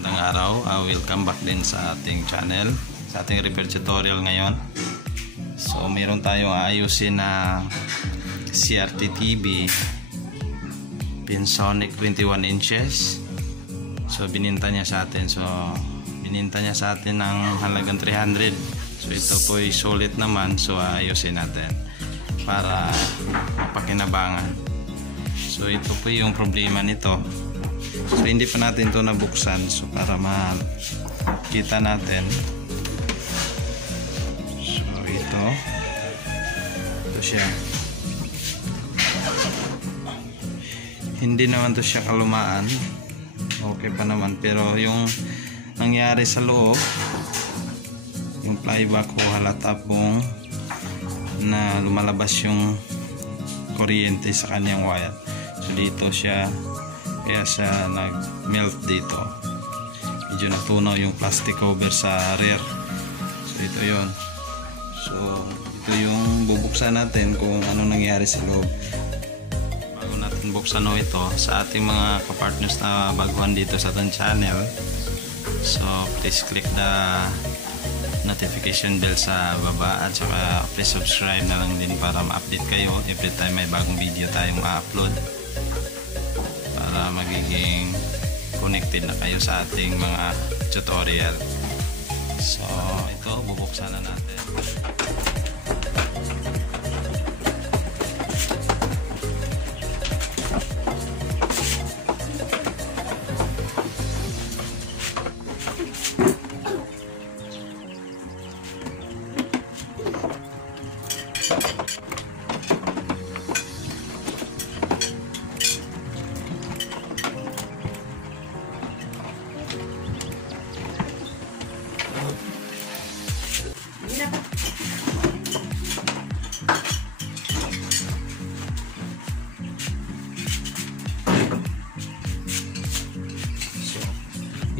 Magandang araw, welcome back din sa ating channel, sa ating repair tutorial ngayon. So meron tayong aayusin na CRT TV Pinsonic 21 inches. So bininta niya sa atin, ng halagang 300. So ito po ay sulit naman, so aayusin natin para mapakinabangan. So ito po yung problema nito. So hindi pa natin ito nabuksan, so para makita natin. So ito siya. Hindi naman to siya kalumaan, okay pa naman, pero yung nangyari sa loob, yung plyback ko halata pong na lumalabas yung kuryente sa kanyang wire. So dito siya, kaya siya nag-melt dito. Medyo natunaw yung plastic cover sa rear. So ito yun. So ito yung bubuksan natin kung ano nangyari sa loob. Bago natin buksan ito, sa ating mga kapartners na baguhan dito sa ating channel, so please click the notification bell sa baba at saka please subscribe na lang din para ma-update kayo every time may bagong video tayong ma-upload, para magiging connected na kayo sa ating mga tutorial. So ito, bubuksan na natin.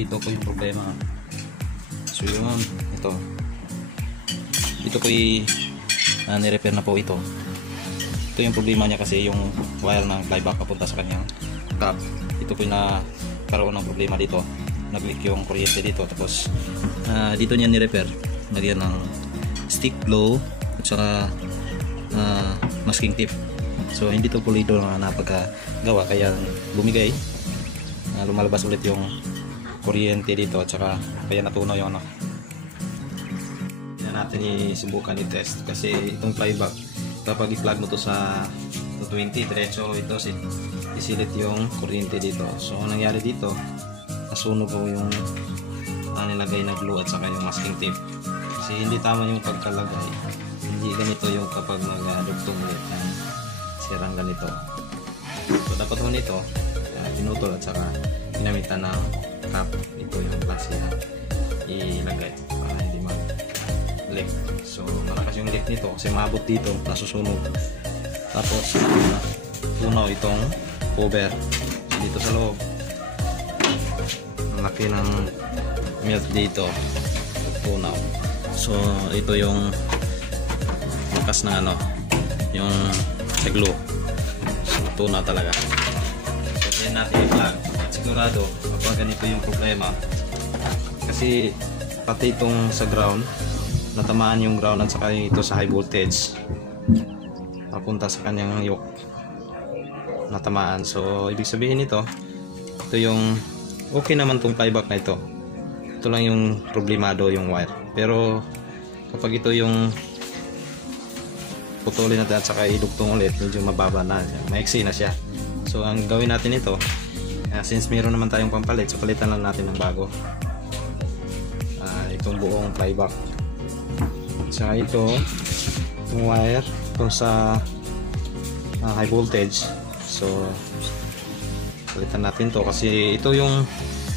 Ito po yung problema. So yun, ito po yung nirepair na po ito. Ito yung problema niya kasi yung wire ng flyback papunta sa kanyang cap. Ito po yung nagkaroon ng problema dito. Nag-leak yung kuryente dito. Tapos dito niya nirepair. Nagyan ng stick glue at saka masking tape. So hindi to pulido na napagkagawa, kaya bumigay. Lumalabas ulit yung kuryente dito at saka kaya natunaw yung ano. Hindi na natin isubukan i-test kasi itong flyback, kapag i-plug mo to sa 20 diretso, ito isilit yung kuryente dito. So ang nangyari dito, nasunog po yung nilagay na glue at saka yung masking tape kasi hindi tama yung pagkalagay. Hindi ganito yung kapag nag-adugtong ulit ng sirang ganito. So dapat mo nito pinutol at saka ginamitan ng cap. Ito yung klase na ilagay para hindi mag-leak. So malakas yung leak nito kasi maabot dito, nasusunog. Tapos tunaw itong cover dito sa loob. Ang laki ng melt dito, tunaw. So ito yung lakas na ano, yung sa glue. So tunaw talaga. So yan natin i-plug. Sigurado kapag ganito yung problema, kasi pati itong sa ground, natamaan yung ground at saka ito sa high voltage papunta sa kanyang yoke, natamaan. So ibig sabihin ito yung okay naman tong flyback na ito lang yung problemado, yung wire. Pero kapag ito yung putulin natin at saka idugtong ulit, medyo mababa na, maiksi na siya. So ang gawin natin ito, since meron naman tayong pampalit, so palitan lang natin ng bago itong buong flyback. Saka ito yung wire itong sa high voltage, so palitan natin to kasi ito yung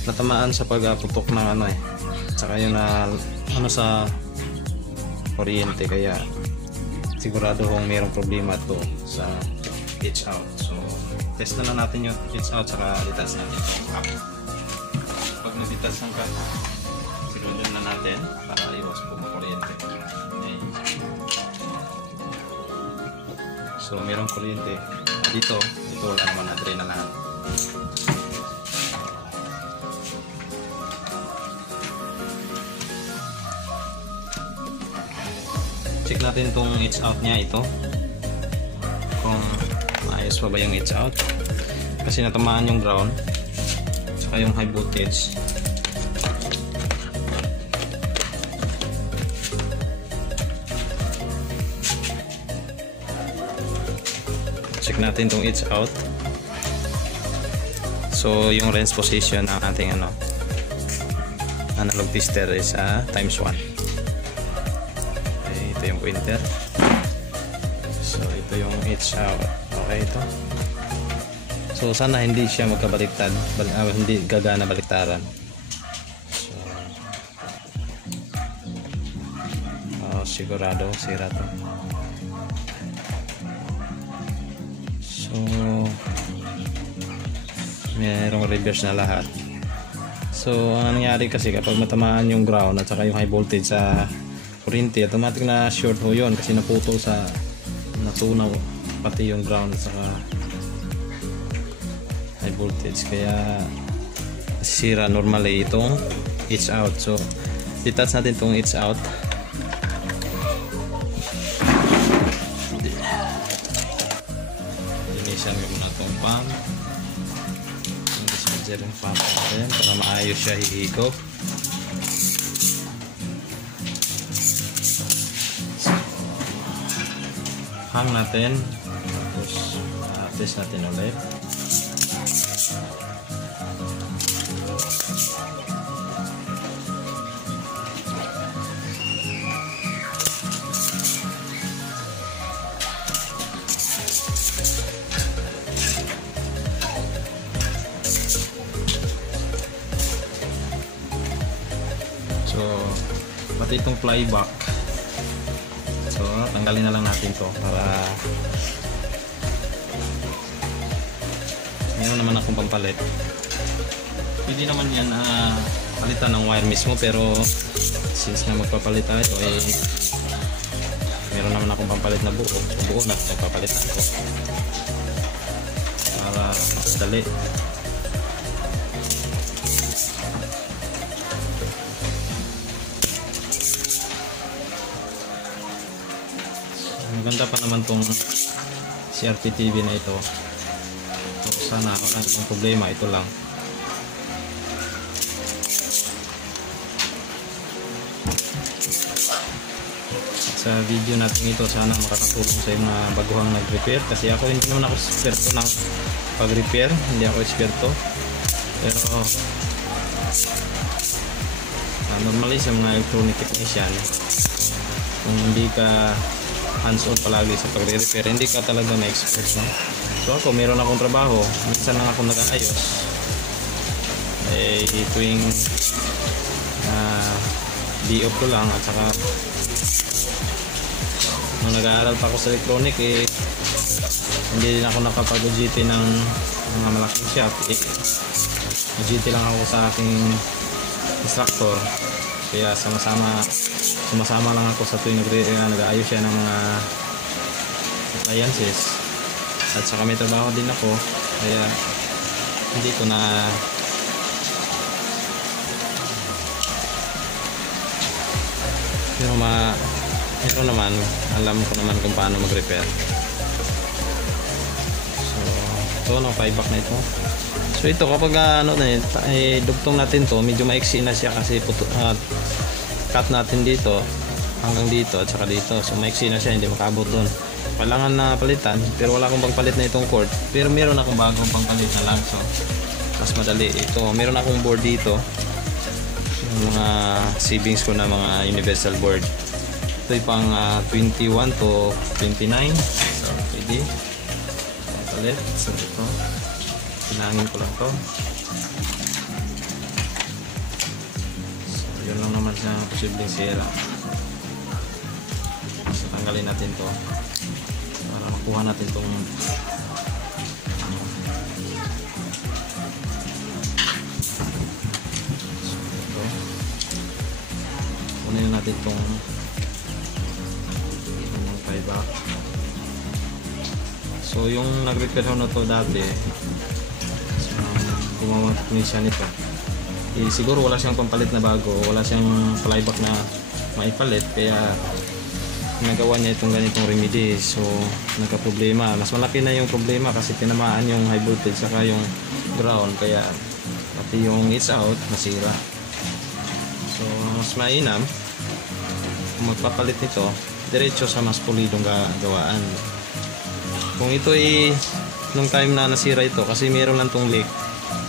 natamaan sa pagputok ng ano saka yung ano sa kuryente, kaya sigurado kung mayroong problema to sa pitch out. So test na lang natin yung pitch out saka litas natin yung cap. Pag nabitas ng cap, sigurado na natin para iwas po kuryente. Okay. So mayroong kuryente dito, wala naman na drain na lahat. check natin tong edge out niya ito. Kung maayos pa ba yung edge out. Kasi natamaan yung ground. Tsaka yung high voltage. Check natin tong edge out. So yung range position ng ating analog tester is times 1. Okay, ito yung pointer. So ito yung edge out. Okay, ito. So sana hindi siya magkabaliktad, hindi gagana baliktaran. So sigurado sira to. So mayroong reverse na lahat. So ang nangyari kasi kapag matamaan yung ground at saka yung high voltage sa kuryente, automatic na short ho yun kasi naputol sa natunaw pati yung ground at saka high voltage, kaya nasisira normally itong edge out. So detach natin itong edge out. Linisan ko muna itong pump, yung dispenser yung pump natin para maayos siya hihigop. So, hang natin, tapos test natin ulit. So pati itong flyback, so tanggalin na lang natin to para meron naman akong pampalit. Pwede naman yan palitan ng wire mismo, pero since na magpapalit tayo meron naman akong pampalit na buo. So buo na magpapalitan ko para mas dali. Maganda pa naman tong CRT TV na ito. So, sana wala itong problema, ito lang. At sa video natin ito, sana makakatulong sa yung mga baguhang nag-repair, kasi ako hindi naman ako eksperto ng pag-repair, hindi ako eksperto. Pero normally sa mga electronic technician, kung hindi ka hands-on palagi sa pagre-repair, hindi ka talaga na-expert, no? So ako, meron akong trabaho, minsan lang ako nag-aayos. Tuwing day off ko lang, at saka nung nag-aaral pa ako sa electronic, hindi din ako nakapag-OJT ng mga malaking shop. OJT lang ako sa aking instructor, kaya sumasama lang ako sa tuwing nag-aayos siya ng mga appliances. At saka may trabaho din ako, kaya hindi ko na pero naman alam ko naman kung paano mag-repair. So ito na, flyback na ito. So ito kapag dugtong natin to, medyo maiksi na siya kasi cut natin dito hanggang dito at saka dito. So maiksi na siya, hindi makaabot doon. Kailangan na palitan, pero wala akong pangpalit na itong cord. Pero meron akong bagong pangpalit na lang, so mas madali. Ito, meron akong board dito, yung mga savings ko na mga universal board. Ito yung pang 21 to 29. So pwede palit. So ito, pinangin ko lang to. So yun lang naman sa posibleng sira. So tanggalin natin to para makuha natin tong so ito, kunin natin tong flyback. So yung nag-repair na to dati, gumawa siya nito, siguro wala siyang pampalit na bago, wala siyang flyback na maipalit, kaya nagawa niya itong ganitong remedy. So nagka-problema, mas malaki na yung problema kasi tinamaan yung high voltage saka yung ground, kaya pati yung it's out nasira. So mas mainam kung magpapalit nito, diretso sa mas pulidong gawaan. Kung ito ay nung time na nasira ito kasi meron lang tong leak,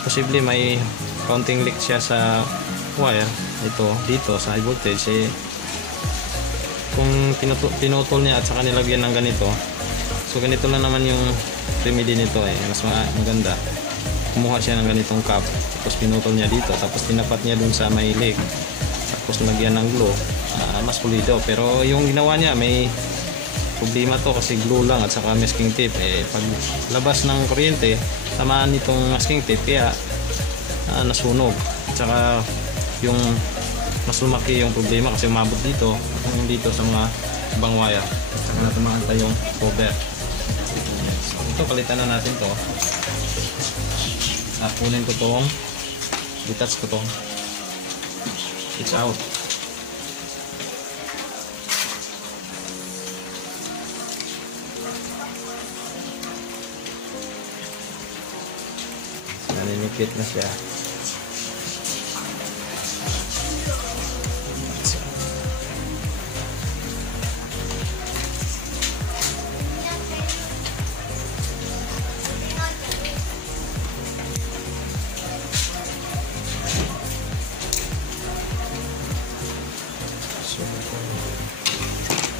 posible may counting leak siya sa wire ito dito sa high voltage. Kung pinutol niya at saka nilagyan ng ganito, so ganito lang naman yung remedy nito. Mas maganda kumuha siya ng ganitong cup, tapos pinutol niya dito, tapos tinapat niya dun sa may leak, tapos lagyan ng glue, mas pulido. Pero yung ginawa niya may problema to kasi glue lang at saka masking tape. Pag labas ng kuryente, tamaan nitong masking tape, kaya nasunog. At saka yung mas lumaki yung problema kasi umabot dito sa mga ibang wire, at saka natamaan pa yung cover. So ito, palitan na natin to. Kunin ko tong detach ko tong it's out. Naninipit na siya.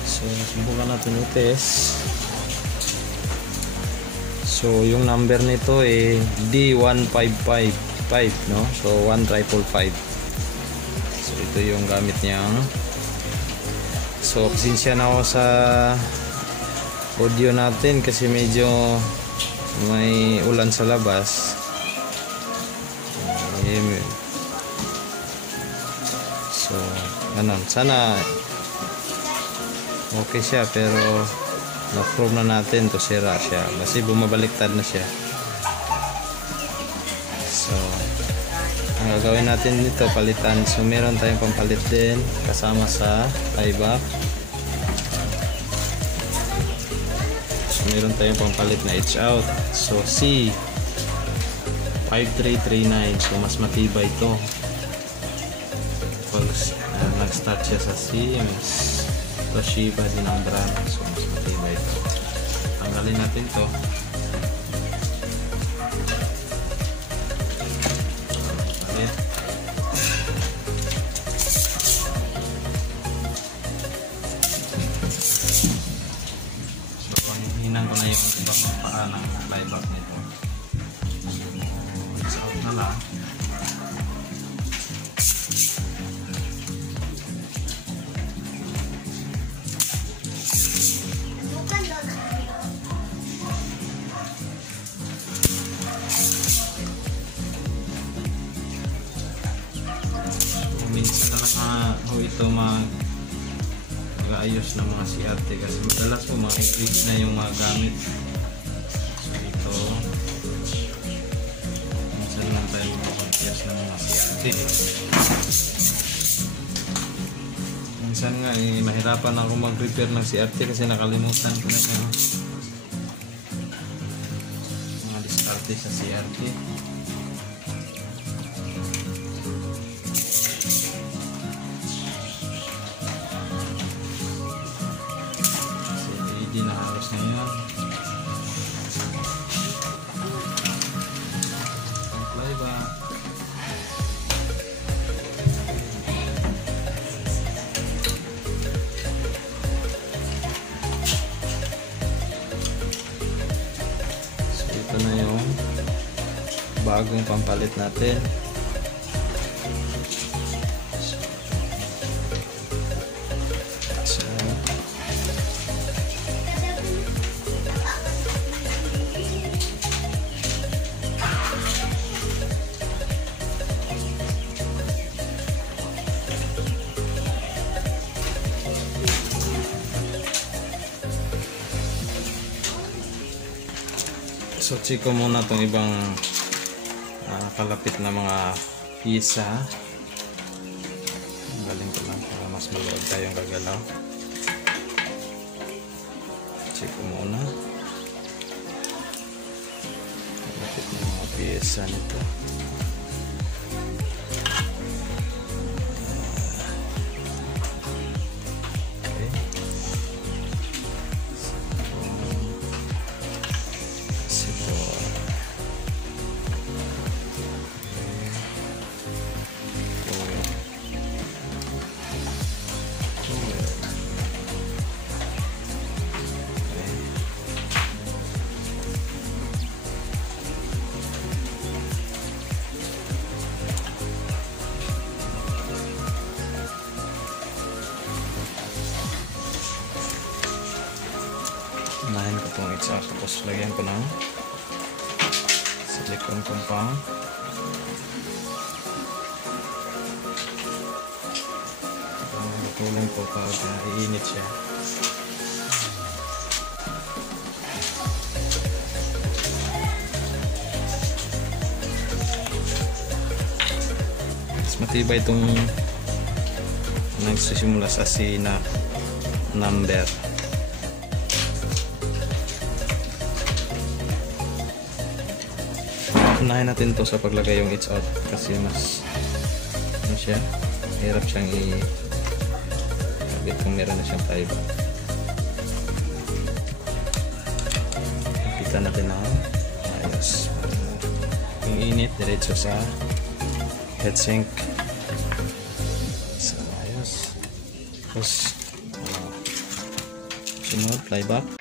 So subukan natin i-test. So yung number nito D1555, no? So 1555. So ito yung gamit niyang. So pasensya na ako sa audio natin kasi medyo may ulan sa labas. So ganun, sana okay siya, pero na-prove na natin to sira siya kasi bumabaliktad na siya. So ang gagawin natin dito, palitan. So meron tayong pampalit din kasama sa tie-back. So meron tayong pampalit na edge out. So C5339. So mas matibay ito pag nag-start siya sa C. Toshiba din ang brand. So mas matibay ito. Tanggalin natin to. So panghihinan ko na yung ibang paa ng flyback nito. It's out na lang. Minsan talaga ito mag-aayos ng mga CRT kasi madalas po makiklik na yung mga gamit. So ito minsan lang tayo mag-aayos ng mga CRT. Minsan nga mahirapan ako mag-repair ng CRT kasi nakalimutan ko na siya. Mga diskarte sa CRT. Hindi na halos na yun. Flyback. So ito na yung bagong pampalit natin. So check ko muna itong ibang kalapit na mga pisa. Galing ko lang para mas maluwag tayong gagalaw. check ko muna. Lapit na mga pyesa nito. Okay. Sipor. Unahin ko itong itsa, tapos lagyan ko ng silicone compound. Tulong ko para iinit siya. Mas matibay itong nagsisimula sa C na number. Unahin natin to sa paglagay yung it's out kasi mas ano siya, hirap siyang i-kabit kung meron na siyang tie bar. Kita natin na ayos. Yung init diretso sa heatsink. So ayos. Tapos sunod, flyback.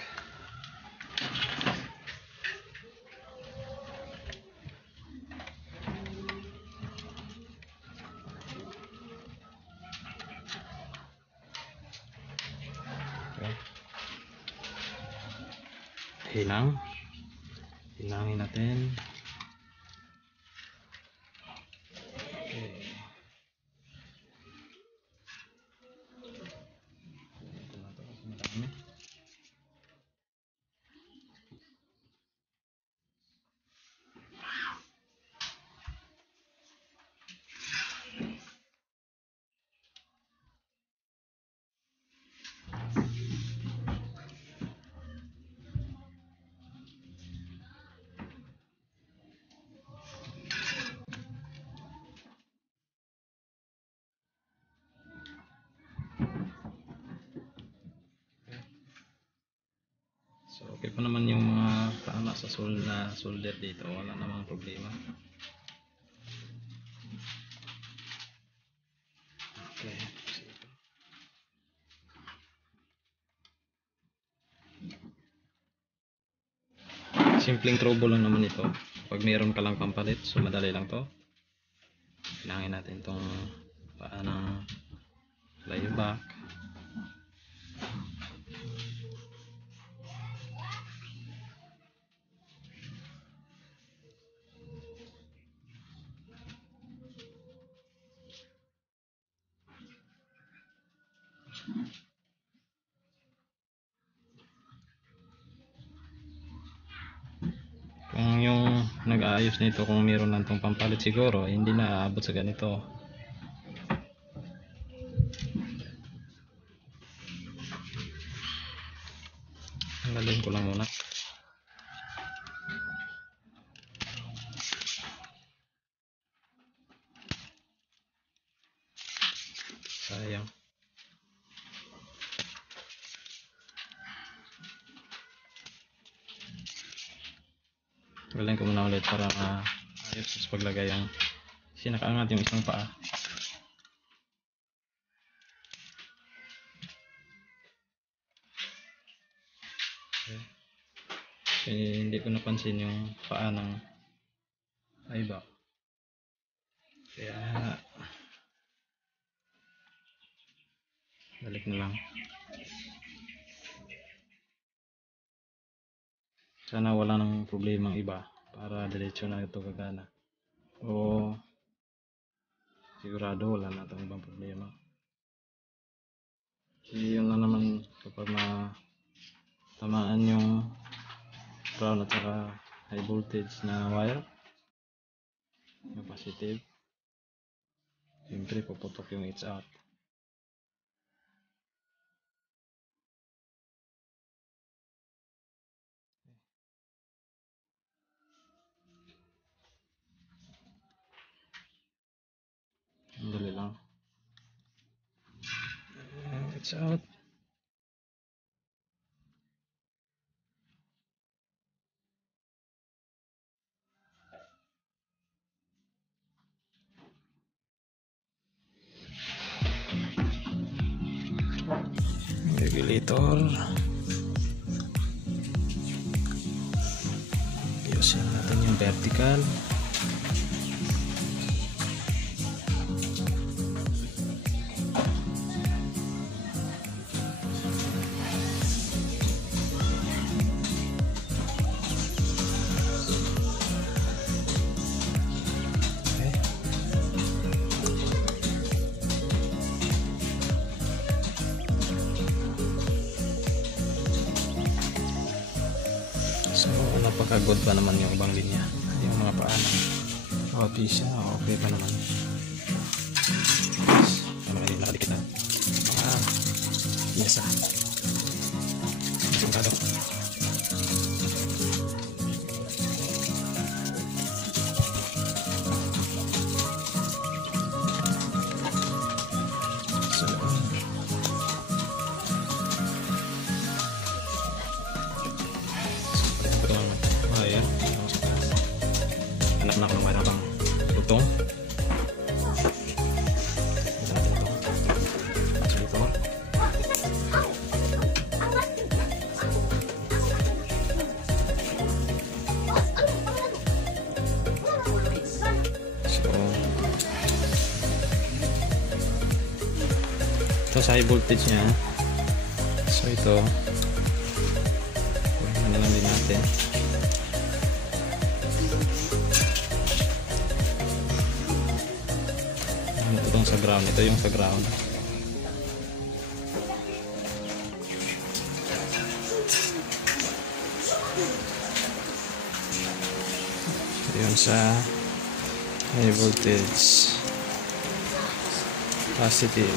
Hinangin natin. Okay. Ito na ito kasi madami. So okay pa naman yung mga tama sa solder dito, wala namang problema. Okay. Simpleng trouble lang naman ito. Pag mayroon ka lang pampalit, so madali lang to. Hinangin natin itong paa ng flyback. Kung yung nag-aayos nito, kung meron lang itong pampalit siguro, hindi na aabot sa ganito. Tanggalin ko lang muna. Sayang. Tanggalin ko muna ulit para ayos sa paglagay yung sinakaangat yung isang paa. Okay. Hindi ko napansin yung paa ng flyback. Kaya balik na lang. Sana wala nang problemang iba para diretso na ito gagana. O sigurado wala na itong ibang problema. Kasi yun lang naman kapag tamaan yung ground at saka high voltage na wire, yung positive, siyempre puputok yung it's out. That's out. Regulator. Ayusin natin yung vertical. So napaka-good pa naman yung ibang linya, yung mga paanan. Okay siya, okay pa naman. Tama ka din, nakadikit na. Yes Sintado. Anak na ako ng wire habang butong. Ito natin ito. Dito. So, ito sa high voltage niya. So ito, ano lang din natin. Itong sa ground, ito yung sa ground. So, yun sa high voltage positive.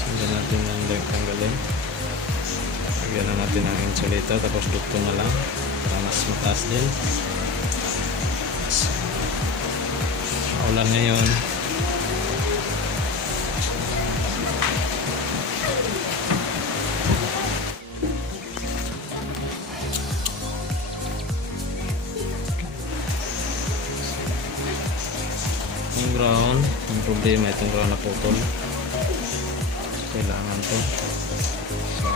Sundan natin ang tanggalin. Lagyan na natin ang insulator, tapos dugtong na lang para mas mataas din. Ulan ngayon. Yung ground, yung problema itong ground na putol. Kailangan to. So,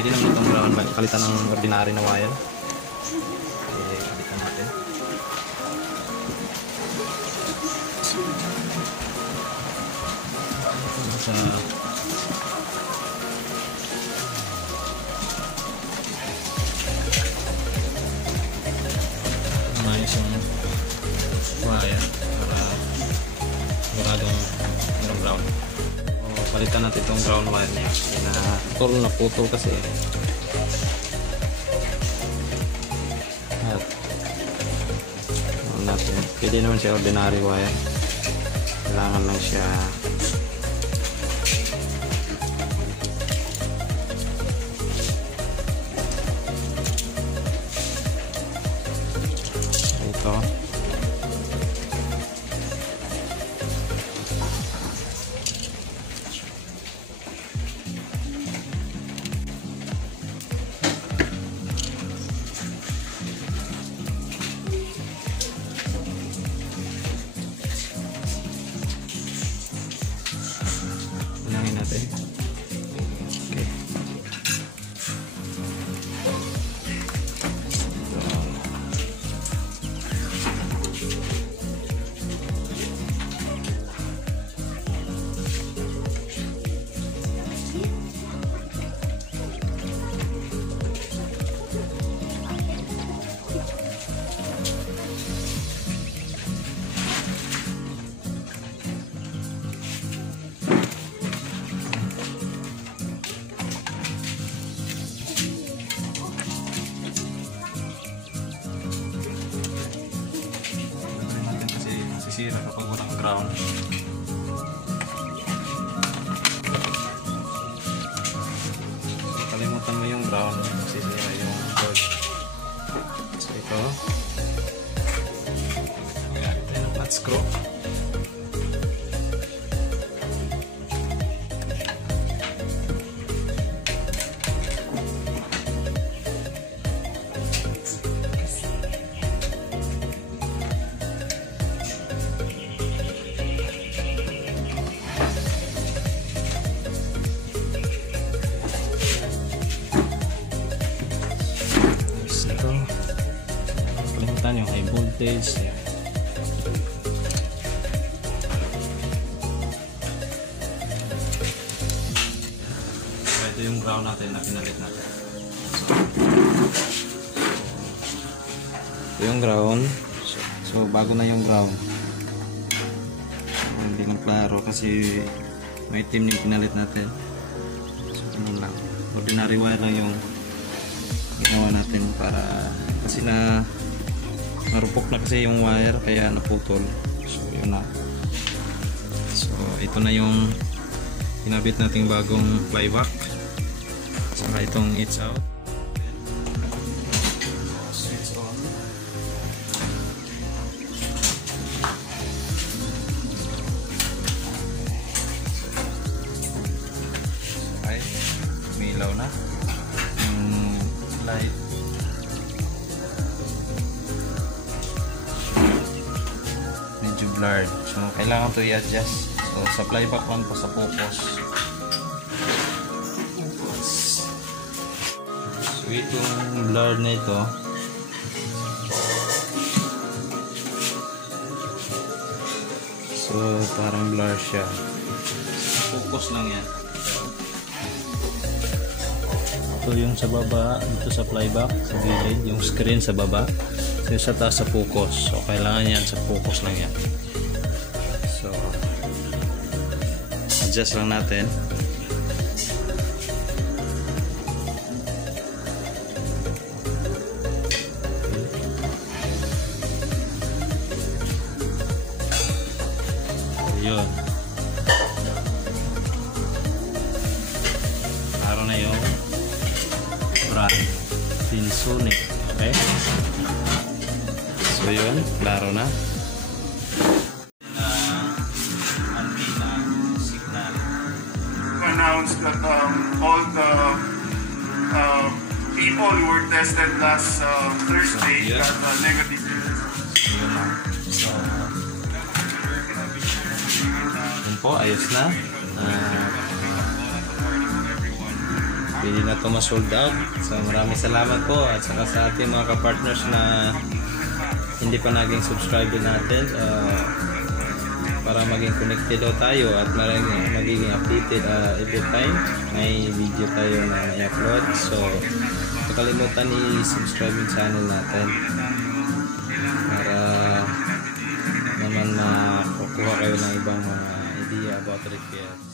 pwede naman itong ground, kalitan ng ordinary na wire. Okay, kalitan natin. Sa maayos yung wire para maradong merong ground. Palitan natin itong ground wire niya. Naputol kasi. At natin. Pwede naman siya ordinary wire. Kailangan lang siya ito. Ulangin natin. Okay. Sira kapag walang ground. So, kalimutan mo yung ground, sisira yung board. voltage. So, ito yung ground natin na pinalit natin. Ito yung ground. So bago na yung ground. So, hindi lang klaro kasi may itim yung pinalit natin. So ano lang, ordinary wire lang yung ginawa natin para kasi na marupok na kasi yung wire kaya naputol. So yun na. So ito na yung kinabit nating bagong flyback. Saka itong it's out. Ilaw na yung light. Medyo blurred, so kailangan to i-adjust. So sa flyback lang po sa focus. So itong blurred na ito, so parang blur siya. Focus lang yan. Ito yung sa baba, dito sa flyback, sa gilid, yung screen sa baba. So sa taas sa focus. So kailangan yan sa focus lang yan. So adjust lang natin. Ayun. Araw na yung brand Pinsonic. Okay, so yun, klaro na. Signal announced that all the people who were tested last Thursday got negative. Yun lang. So yun po, ayos na. Pwede na ito ma-sold out. So maraming salamat po at saka sa ating mga ka-partners na hindi pa naging subscriber natin, para maging connected tayo at magiging updated every time may video tayo na i-upload. So huwag kalimutan i-subscribe yung channel natin para naman makukuha kayo ng ibang mga idea about repair.